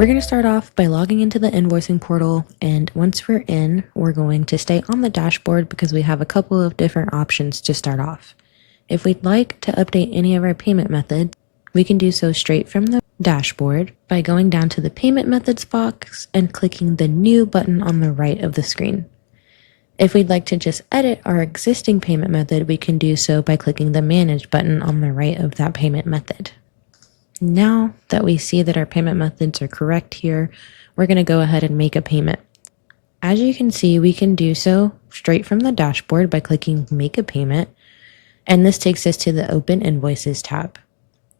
We're going to start off by logging into the invoicing portal, and once we're in, we're going to stay on the dashboard because we have a couple of different options to start off. If we'd like to update any of our payment methods, we can do so straight from the dashboard by going down to the payment methods box and clicking the new button on the right of the screen. If we'd like to just edit our existing payment method, we can do so by clicking the manage button on the right of that payment method. Now that we see that our payment methods are correct here, we're going to go ahead and make a payment. As you can see, we can do so straight from the dashboard by clicking make a payment, and this takes us to the open invoices tab.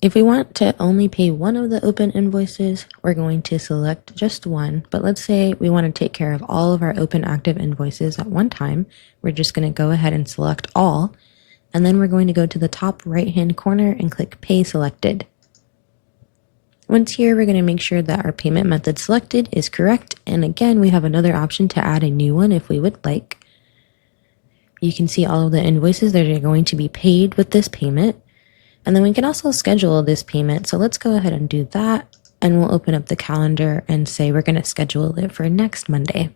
If we want to only pay one of the open invoices, we're going to select just one, but let's say we want to take care of all of our open active invoices at one time. We're just going to go ahead and select all, and then we're going to go to the top right hand corner and click pay selected. Once here, we're going to make sure that our payment method selected is correct, and again, we have another option to add a new one if we would like. You can see all of the invoices that are going to be paid with this payment, and then we can also schedule this payment, so let's go ahead and do that, and we'll open up the calendar and say we're going to schedule it for next Monday.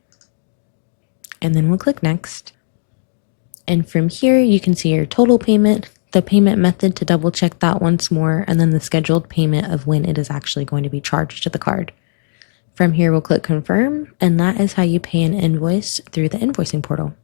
And then we'll click next. And from here, you can see your total payment, the payment method to double check that once more, and then the scheduled payment of when it is actually going to be charged to the card. From here, we'll click confirm, and that is how you pay an invoice through the invoicing portal.